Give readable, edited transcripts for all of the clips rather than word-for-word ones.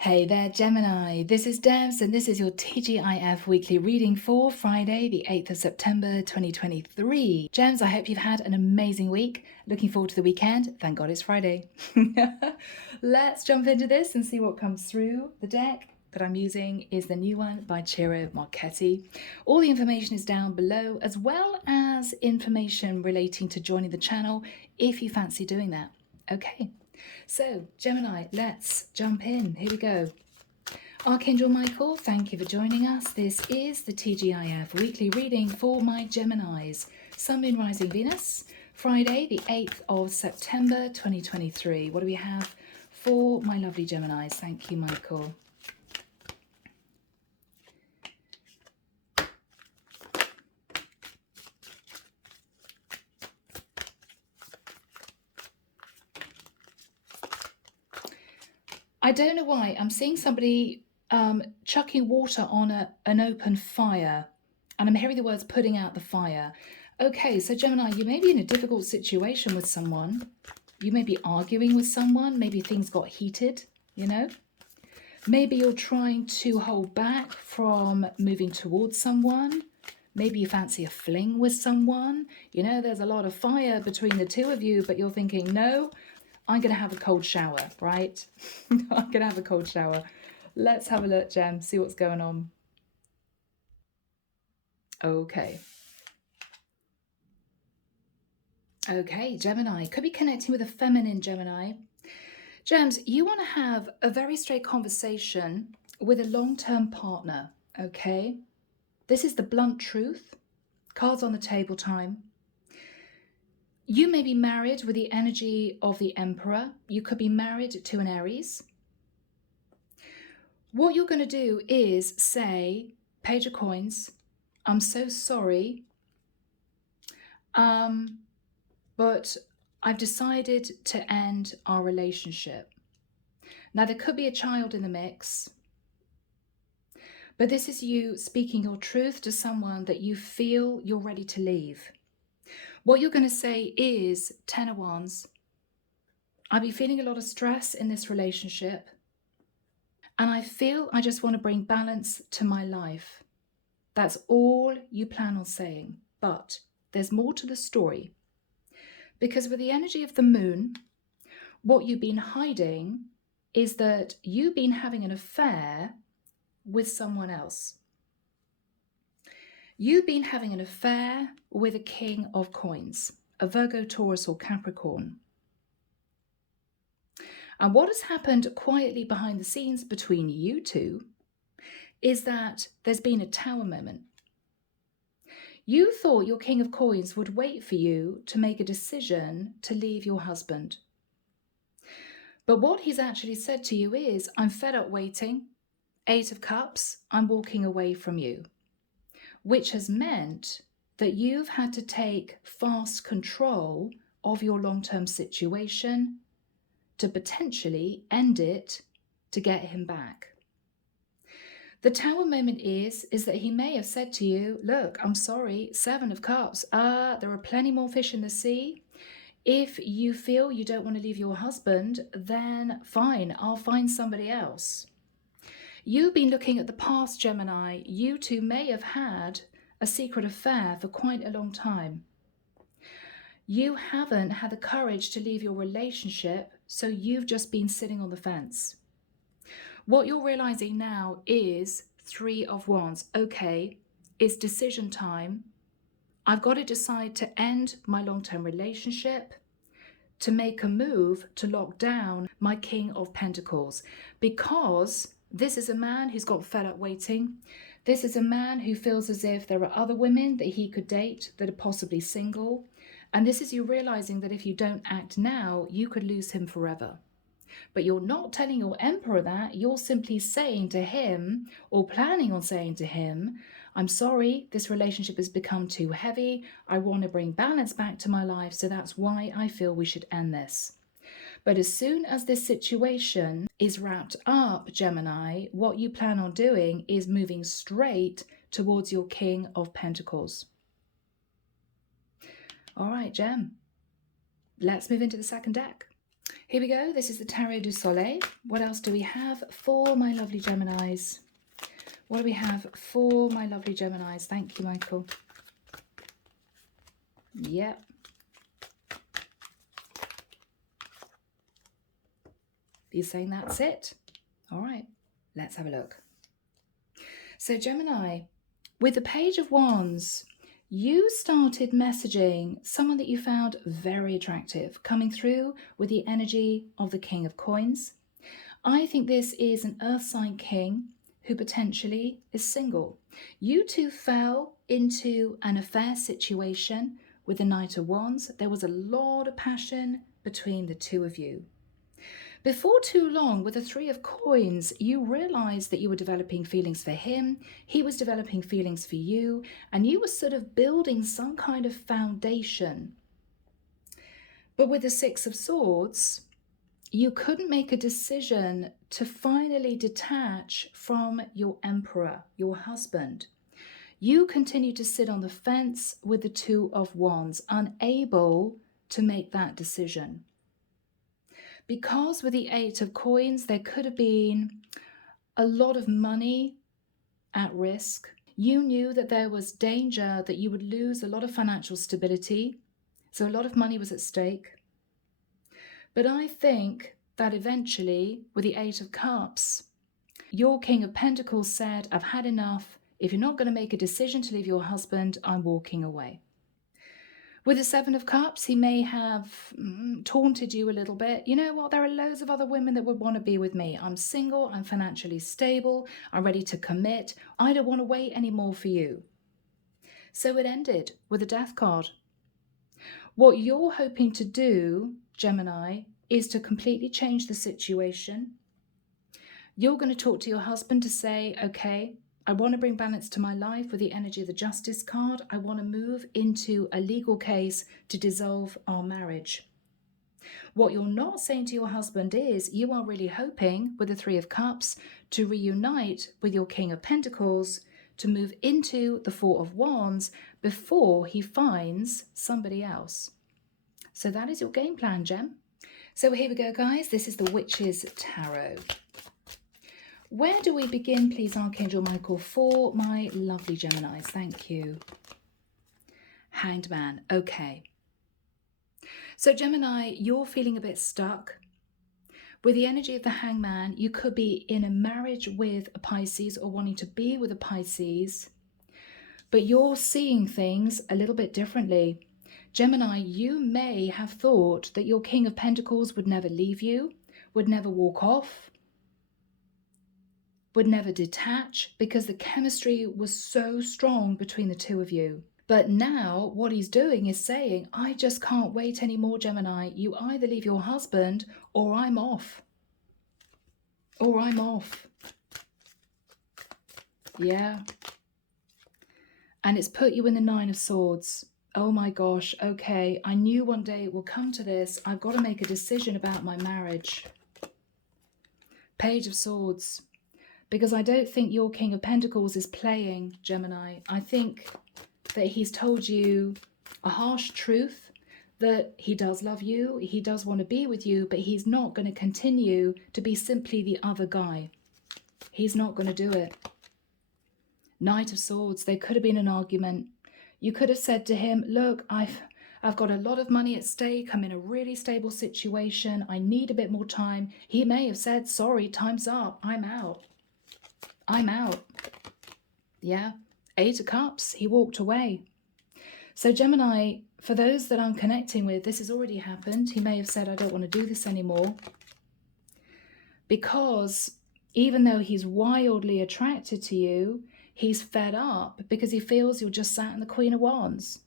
Hey there, Gemini. This is Debs, and this is your TGIF weekly reading for Friday, the 8th of September 2023. Gems, I hope you've had an amazing week. Looking forward to the weekend. Thank God it's Friday. Let's jump into this and see what comes through. The deck that I'm using is the new one by Ciro Marchetti. All the information is down below, as well as information relating to joining the channel if you fancy doing that. Okay. So, Gemini, let's jump in. Here we go. Archangel Michael, thank you for joining us. This is the TGIF weekly reading for my Geminis. Sun, Moon, Rising, Venus. Friday, the 8th of September, 2023. What do we have for my lovely Geminis? Thank you, Michael. I don't know why. I'm seeing somebody chucking water on an open fire. And I'm hearing the words putting out the fire. Okay, so Gemini, you may be in a difficult situation with someone. You may be arguing with someone. Maybe things got heated, you know. Maybe you're trying to hold back from moving towards someone. Maybe you fancy a fling with someone. You know, there's a lot of fire between the two of you, but you're thinking, no, I'm going to have a cold shower, right? I'm going to have a cold shower. Let's have a look, Gem, see what's going on. Okay. Okay, Gemini. Could be connecting with a feminine Gemini. Gems, you want to have a very straight conversation with a long-term partner, okay? This is the blunt truth. Cards on the table time. You may be married with the energy of the Emperor. You could be married to an Aries. What you're going to do is say, Page of Coins, I'm so sorry, but I've decided to end our relationship. Now, there could be a child in the mix, but this is you speaking your truth to someone that you feel you're ready to leave. What you're going to say is, Ten of Wands, I've been feeling a lot of stress in this relationship, and I feel I just want to bring balance to my life. That's all you plan on saying, but there's more to the story. Because with the energy of the moon, what you've been hiding is that you've been having an affair with someone else. You've been having an affair with a King of Coins, a Virgo, Taurus, or Capricorn. And what has happened quietly behind the scenes between you two is that there's been a tower moment. You thought your King of Coins would wait for you to make a decision to leave your husband. But what he's actually said to you is, I'm fed up waiting. 8 of Cups, I'm walking away from you. Which has meant that you've had to take fast control of your long-term situation to potentially end it to get him back. The tower moment is that he may have said to you, look, I'm sorry, 7 of Cups, there are plenty more fish in the sea. If you feel you don't want to leave your husband, then fine, I'll find somebody else. You've been looking at the past, Gemini. You two may have had a secret affair for quite a long time. You haven't had the courage to leave your relationship, so you've just been sitting on the fence. What you're realizing now is 3 of Wands. Okay, it's decision time. I've got to decide to end my long-term relationship, to make a move to lock down my King of Pentacles, because this is a man who's got fed up waiting. This is a man who feels as if there are other women that he could date that are possibly single. And this is you realizing that if you don't act now, you could lose him forever. But you're not telling your Emperor that. You're simply saying to him, or planning on saying to him, I'm sorry, this relationship has become too heavy. I want to bring balance back to my life, so that's why I feel we should end this. But as soon as this situation is wrapped up, Gemini, what you plan on doing is moving straight towards your King of Pentacles. All right, Gem. Let's move into the second deck. Here we go. This is the Tarot du Soleil. What else do we have for my lovely Geminis? What do we have for my lovely Geminis? Thank you, Michael. Yep. You're saying that's it? All right, let's have a look. So Gemini, with the Page of Wands, you started messaging someone that you found very attractive, coming through with the energy of the King of Coins. I think this is an Earth sign king who potentially is single. You two fell into an affair situation with the Knight of Wands. There was a lot of passion between the two of you. Before too long, with the Three of Coins, you realized that you were developing feelings for him, he was developing feelings for you, and you were sort of building some kind of foundation. But with the Six of Swords, you couldn't make a decision to finally detach from your Emperor, your husband. You continue to sit on the fence with the Two of Wands, unable to make that decision. Because with the Eight of Coins, there could have been a lot of money at risk. You knew that there was danger that you would lose a lot of financial stability. So a lot of money was at stake. But I think that eventually, with the Eight of Cups, your King of Pentacles said, I've had enough. If you're not going to make a decision to leave your husband, I'm walking away. With the Seven of Cups, he may have taunted you a little bit. You know what? There are loads of other women that would want to be with me. I'm single. I'm financially stable. I'm ready to commit. I don't want to wait anymore for you. So it ended with a Death card. What you're hoping to do, Gemini, is to completely change the situation. You're going to talk to your husband to say, okay, I want to bring balance to my life with the energy of the Justice card. I want to move into a legal case to dissolve our marriage. What you're not saying to your husband is you are really hoping with the Three of Cups to reunite with your King of Pentacles to move into the Four of Wands before he finds somebody else. So that is your game plan, Gem. So here we go, guys. This is the Witch's Tarot. Where do we begin, please, Archangel Michael, for my lovely Geminis? Thank you. Hanged Man. Okay. So Gemini, you're feeling a bit stuck. With the energy of the Hangman, you could be in a marriage with a Pisces or wanting to be with a Pisces, but you're seeing things a little bit differently. Gemini, you may have thought that your King of Pentacles would never leave you, would never walk off, would never detach, because the chemistry was so strong between the two of you. But now what he's doing is saying, I just can't wait anymore, Gemini. You either leave your husband or I'm off. Or I'm off. Yeah. And it's put you in the Nine of Swords. Oh my gosh, okay. I knew one day it will come to this. I've got to make a decision about my marriage. Page of Swords. Because I don't think your King of Pentacles is playing, Gemini. I think that he's told you a harsh truth, that he does love you, he does want to be with you, but he's not going to continue to be simply the other guy. He's not going to do it. Knight of Swords, there could have been an argument. You could have said to him, look, I've got a lot of money at stake. I'm in a really stable situation. I need a bit more time. He may have said, sorry, time's up. I'm out. I'm out. Yeah. Eight of Cups. He walked away. So Gemini, for those that I'm connecting with, this has already happened. He may have said, I don't want to do this anymore. Because even though he's wildly attracted to you, he's fed up because he feels you're just sat in the Queen of Wands.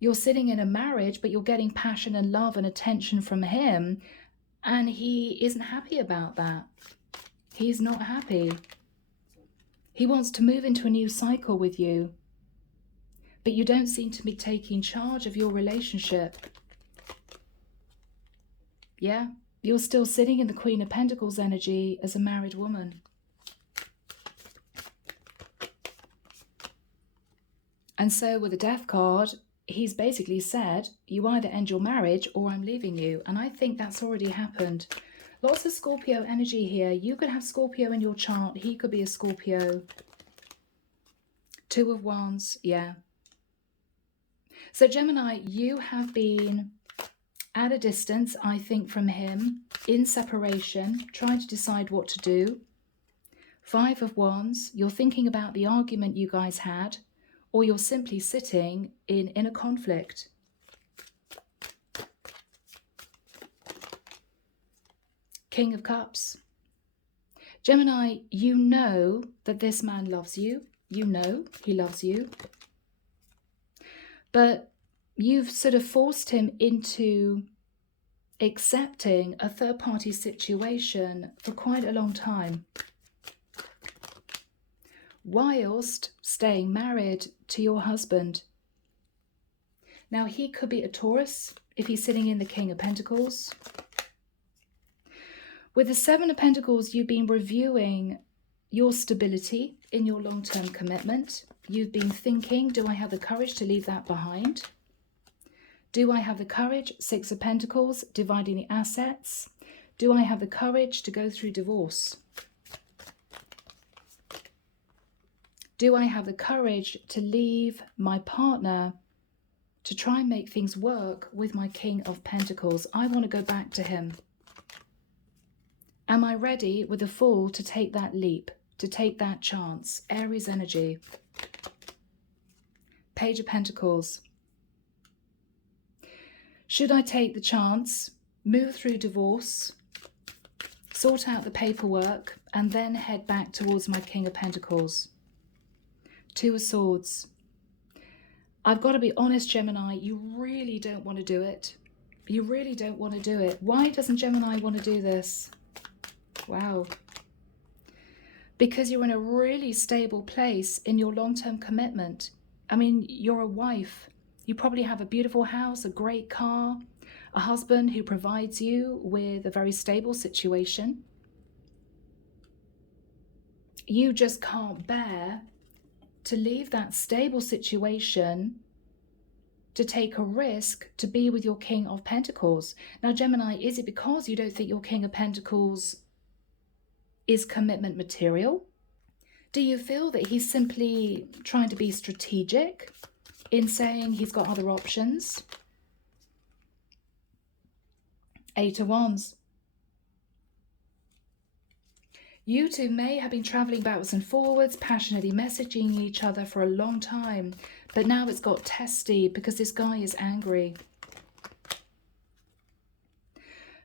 You're sitting in a marriage, but you're getting passion and love and attention from him. And he isn't happy about that. He's not happy. He wants to move into a new cycle with you. But you don't seem to be taking charge of your relationship. Yeah, you're still sitting in the Queen of Pentacles energy as a married woman. And so with the Death card, he's basically said, you either end your marriage or I'm leaving you. And I think that's already happened. Lots of Scorpio energy here. You could have Scorpio in your chart. He could be a Scorpio. Two of Wands, yeah. So Gemini, you have been at a distance, I think, from him, in separation, trying to decide what to do. Five of Wands, you're thinking about the argument you guys had, or you're simply sitting in inner conflict. King of Cups. Gemini, you know that this man loves you. You know he loves you. But you've sort of forced him into accepting a third-party situation for quite a long time, whilst staying married to your husband. Now, he could be a Taurus if he's sitting in the King of Pentacles. With the Seven of Pentacles, you've been reviewing your stability in your long-term commitment. You've been thinking, do I have the courage to leave that behind? Do I have the courage? Six of Pentacles, dividing the assets. Do I have the courage to go through divorce? Do I have the courage to leave my partner to try and make things work with my King of Pentacles? I want to go back to him. Am I ready with the Fool to take that leap, to take that chance? Aries energy. Page of Pentacles. Should I take the chance, move through divorce, sort out the paperwork, and then head back towards my King of Pentacles? Two of Swords. I've got to be honest, Gemini, you really don't want to do it. You really don't want to do it. Why doesn't Gemini want to do this? Wow. Because you're in a really stable place in your long-term commitment. I mean, you're a wife. You probably have a beautiful house, a great car, a husband who provides you with a very stable situation. You just can't bear to leave that stable situation to take a risk to be with your King of Pentacles. Now, Gemini, is it because you don't think your King of Pentacles is commitment material? Do you feel that he's simply trying to be strategic in saying he's got other options? Eight of Wands. You two may have been traveling backwards and forwards, passionately messaging each other for a long time, but now it's got testy because this guy is angry.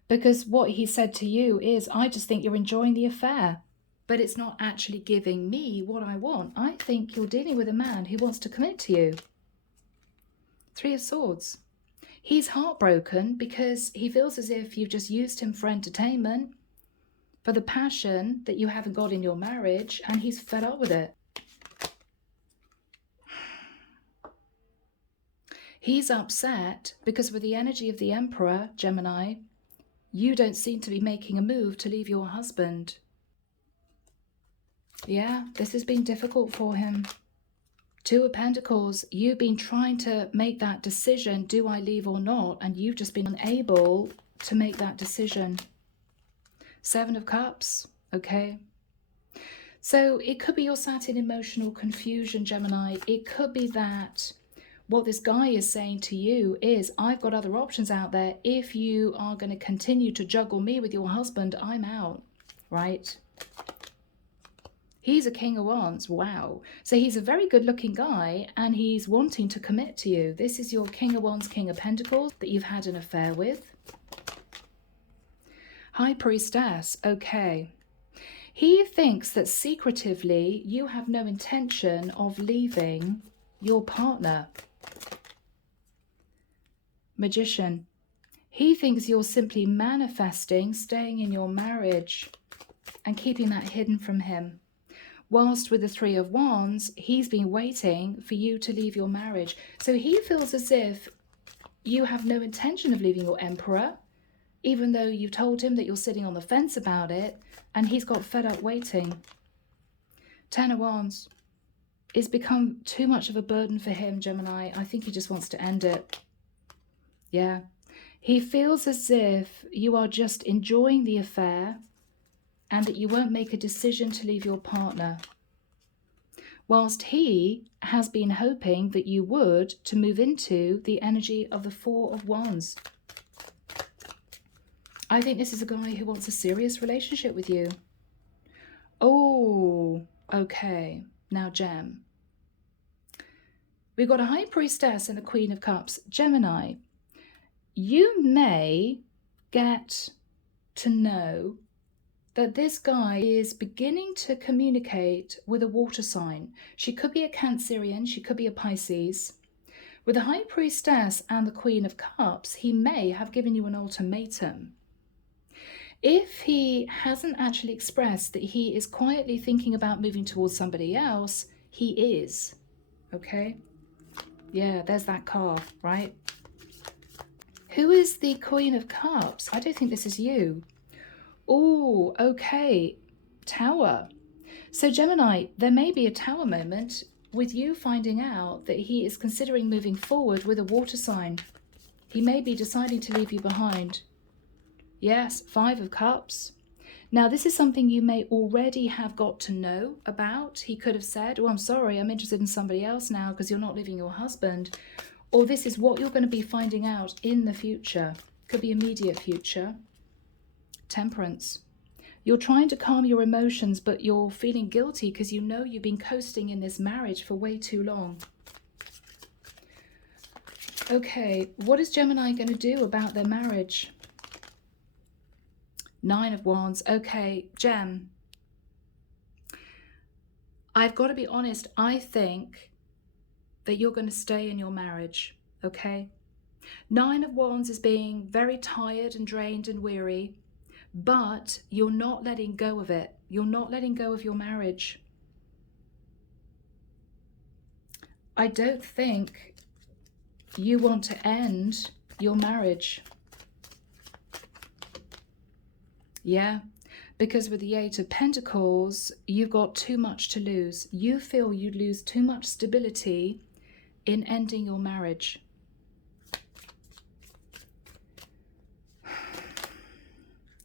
Because what he said to you is, I just think you're enjoying the affair, but it's not actually giving me what I want. I think you're dealing with a man who wants to commit to you. Three of Swords. He's heartbroken because he feels as if you've just used him for entertainment, for the passion that you haven't got in your marriage, and he's fed up with it. He's upset because with the energy of the Emperor, Gemini, you don't seem to be making a move to leave your husband. Yeah, this has been difficult for him. Two of Pentacles, you've been trying to make that decision, do I leave or not? And you've just been unable to make that decision. Seven of Cups, okay. So it could be you're sat in emotional confusion, Gemini. It could be that what this guy is saying to you is, I've got other options out there. If you are going to continue to juggle me with your husband, I'm out, right? He's a King of Wands, wow. So he's a very good looking guy and he's wanting to commit to you. This is your King of Wands, King of Pentacles that you've had an affair with. High Priestess, okay. He thinks that secretively you have no intention of leaving your partner. Magician, he thinks you're simply manifesting staying in your marriage and keeping that hidden from him. Whilst with the Three of Wands, he's been waiting for you to leave your marriage. So he feels as if you have no intention of leaving your Emperor, even though you've told him that you're sitting on the fence about it, and he's got fed up waiting. Ten of Wands. it's become too much of a burden for him, Gemini. I think he just wants to end it. Yeah. He feels as if you are just enjoying the affair and that you won't make a decision to leave your partner, whilst he has been hoping that you would to move into the energy of the Four of Wands. I think this is a guy who wants a serious relationship with you. Oh, okay. Now, Gem. We've got a High Priestess and a Queen of Cups. Gemini, you may get to know that this guy is beginning to communicate with a water sign. She could be a Cancerian, she could be a Pisces. With the High Priestess and the Queen of Cups, he may have given you an ultimatum. If he hasn't actually expressed that he is quietly thinking about moving towards somebody else, he is. Okay? Yeah, there's that card, right? Who is the Queen of Cups? I don't think this is you. Oh, okay. Tower. So Gemini, there may be a tower moment with you finding out that he is considering moving forward with a water sign. He may be deciding to leave you behind. Yes, Five of Cups. Now, this is something you may already have got to know about. He could have said, oh, I'm sorry, I'm interested in somebody else now because you're not leaving your husband. Or this is what you're going to be finding out in the future. Could be immediate future. Temperance. You're trying to calm your emotions, but you're feeling guilty because you know you've been coasting in this marriage for way too long. Okay, what is Gemini going to do about their marriage? Nine of Wands. Okay, Gem. I've got to be honest, I think that you're going to stay in your marriage, okay? Nine of Wands is being very tired and drained and weary, but you're not letting go of it. You're not letting go of your marriage. I don't think you want to end your marriage. Yeah, because with the Eight of Pentacles, you've got too much to lose. You feel you'd lose too much stability in ending your marriage.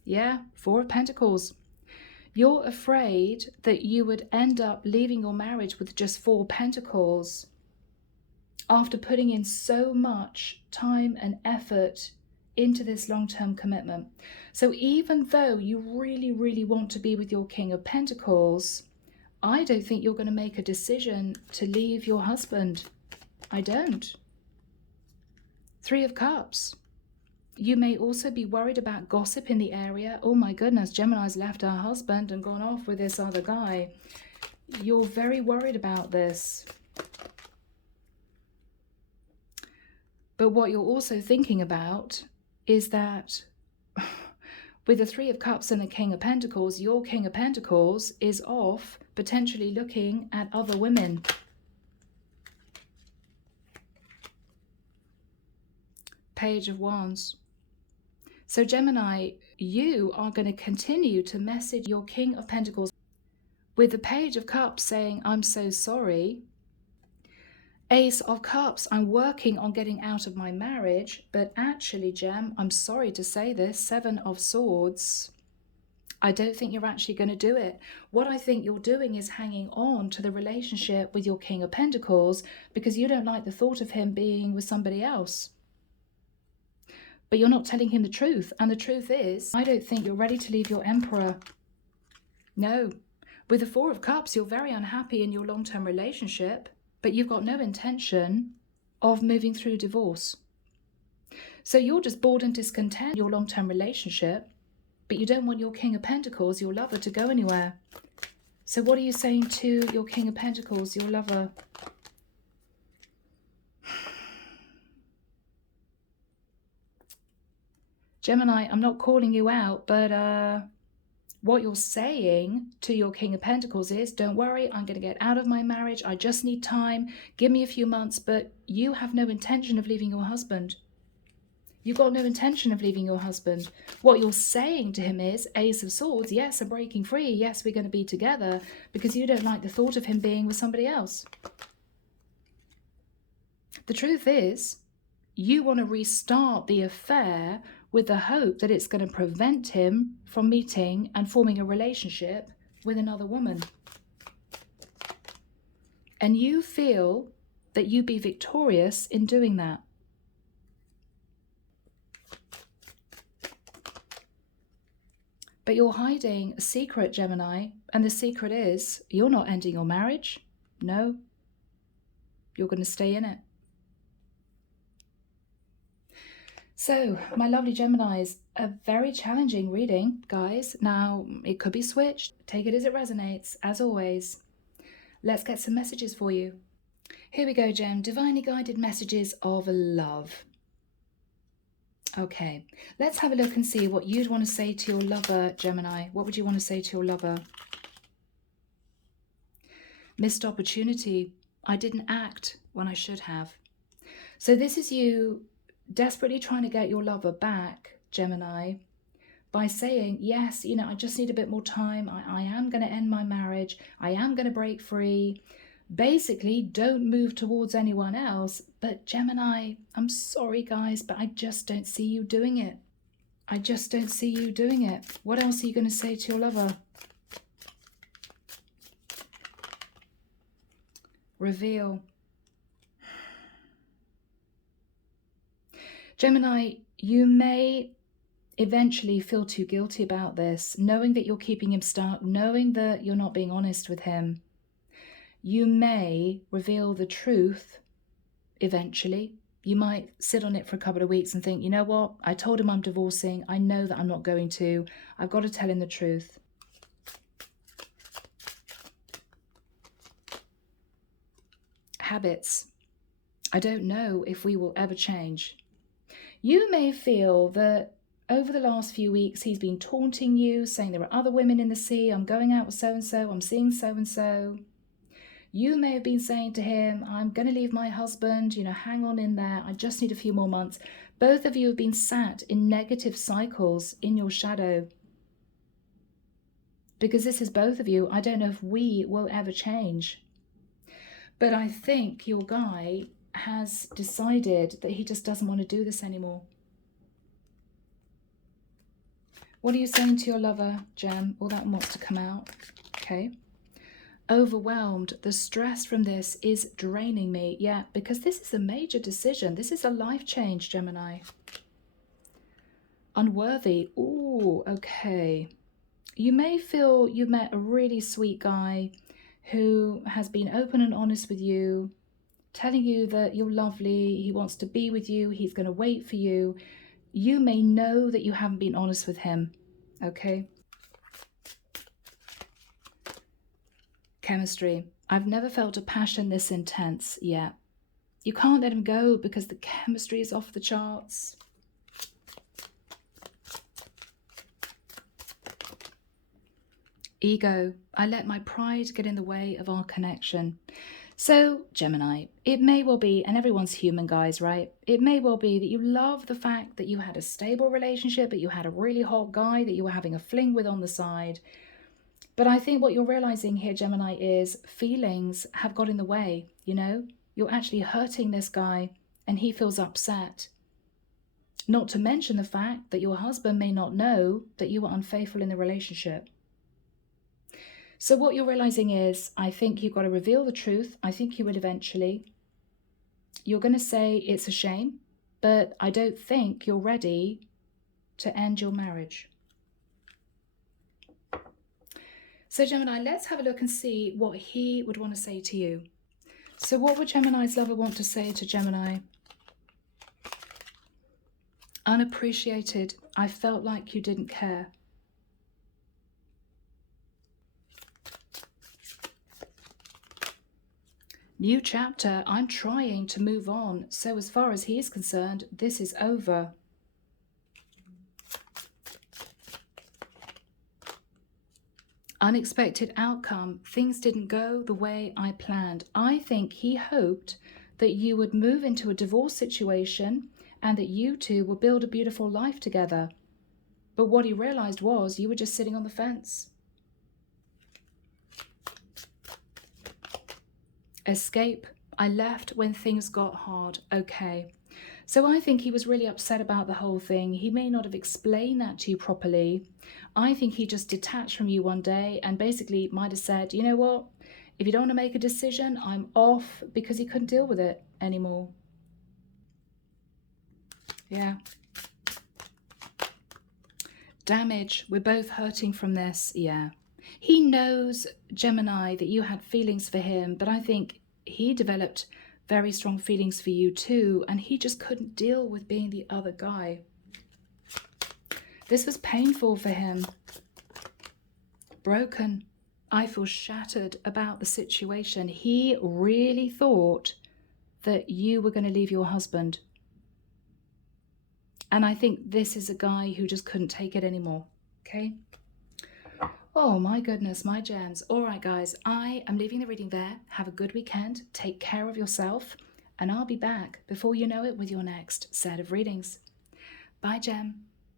Yeah, Four of Pentacles. You're afraid that you would end up leaving your marriage with just Four Pentacles after putting in so much time and effort into this long-term commitment. So even though you really, really want to be with your King of Pentacles, I don't think you're going to make a decision to leave your husband. I don't. Three of Cups. You may also be worried about gossip in the area. Oh my goodness, Gemini's left her husband and gone off with this other guy. You're very worried about this. But what you're also thinking about is that with the Three of Cups and the King of Pentacles, your King of Pentacles is off potentially looking at other women. Page of Wands. So Gemini, you are going to continue to message your King of Pentacles with the Page of Cups saying, I'm so sorry. Ace of Cups, I'm working on getting out of my marriage, but actually, Gem, I'm sorry to say this, Seven of Swords, I don't think you're actually going to do it. What I think you're doing is hanging on to the relationship with your King of Pentacles because you don't like the thought of him being with somebody else. But you're not telling him the truth. And the truth is, I don't think you're ready to leave your Emperor. No. With the Four of Cups, you're very unhappy in your long-term relationship, but you've got no intention of moving through divorce. So you're just bored and discontent in your long-term relationship, but you don't want your King of Pentacles, your lover, to go anywhere. So what are you saying to your King of Pentacles, your lover? Gemini, I'm not calling you out, but what you're saying to your King of Pentacles is, don't worry, I'm going to get out of my marriage. I just need time. Give me a few months, but you have no intention of leaving your husband. You've got no intention of leaving your husband. What you're saying to him is, Ace of Swords, yes, I'm breaking free. Yes, we're going to be together, because you don't like the thought of him being with somebody else. The truth is, you want to restart the affair with the hope that it's going to prevent him from meeting and forming a relationship with another woman. And you feel that you'd be victorious in doing that. But you're hiding a secret, Gemini, and the secret is you're not ending your marriage. No, you're going to stay in it. So, my lovely Geminis, a very challenging reading, guys. Now, it could be switched. Take it as it resonates, as always. Let's get some messages for you. Here we go, Gem. Divinely guided messages of love. Okay, let's have a look and see what you'd want to say to your lover, Gemini. What would you want to say to your lover? Missed opportunity. I didn't act when I should have. So this is you desperately trying to get your lover back, Gemini, by saying, yes, you know, I just need a bit more time. I am going to end my marriage. I am going to break free. Basically, don't move towards anyone else. But Gemini, I'm sorry, guys, but I just don't see you doing it. I just don't see you doing it. What else are you going to say to your lover? Reveal. Gemini, you may eventually feel too guilty about this, knowing that you're keeping him stuck, knowing that you're not being honest with him. You may reveal the truth eventually. You might sit on it for a couple of weeks and think, you know what, I told him I'm divorcing. I know that I'm not going to. I've got to tell him the truth. Habits. I don't know if we will ever change. You may feel that over the last few weeks he's been taunting you, saying there are other women in the sea, I'm going out with so-and-so, I'm seeing so-and-so. You may have been saying to him, I'm going to leave my husband, you know, hang on in there, I just need a few more months. Both of you have been sat in negative cycles in your shadow. Because this is both of you. I don't know if we will ever change. But I think your guy has decided that he just doesn't want to do this anymore. What are you saying to your lover, Gem? All that wants to come out. Okay. Overwhelmed. The stress from this is draining me. Yeah, because this is a major decision. This is a life change, Gemini. Unworthy. Ooh, okay. You may feel you've met a really sweet guy who has been open and honest with you, telling you that you're lovely, he wants to be with you, he's going to wait for you. You may know that you haven't been honest with him, okay? Chemistry. I've never felt a passion this intense yet. You can't let him go because the chemistry is off the charts. Ego. I let my pride get in the way of our connection. So, Gemini, it may well be, and everyone's human, guys, right? It may well be that you love the fact that you had a stable relationship, that you had a really hot guy that you were having a fling with on the side. But I think what you're realizing here, Gemini, is feelings have got in the way, you know? You're actually hurting this guy and he feels upset. Not to mention the fact that your husband may not know that you were unfaithful in the relationship. So what you're realizing is, I think you've got to reveal the truth. I think you will eventually. You're going to say it's a shame, but I don't think you're ready to end your marriage. So Gemini, let's have a look and see what he would want to say to you. So what would Gemini's lover want to say to Gemini? Unappreciated. I felt like you didn't care. New chapter. I'm trying to move on. So as far as he is concerned, this is over. Unexpected outcome. Things didn't go the way I planned. I think he hoped that you would move into a divorce situation and that you two will build a beautiful life together. But what he realized was you were just sitting on the fence. Escape. I left when things got hard. Okay. So I think he was really upset about the whole thing. He may not have explained that to you properly. I think he just detached from you one day and basically might have said, you know what, if you don't want to make a decision, I'm off, because he couldn't deal with it anymore. Yeah. Damage. We're both hurting from this. Yeah. He knows, Gemini, that you had feelings for him, but I think he developed very strong feelings for you too, and he just couldn't deal with being the other guy. This was painful for him. Broken. I feel shattered about the situation. He really thought that you were going to leave your husband. And I think this is a guy who just couldn't take it anymore. Okay? Oh my goodness, my gems. All right, guys, I am leaving the reading there. Have a good weekend. Take care of yourself. And I'll be back before you know it with your next set of readings. Bye, Gem.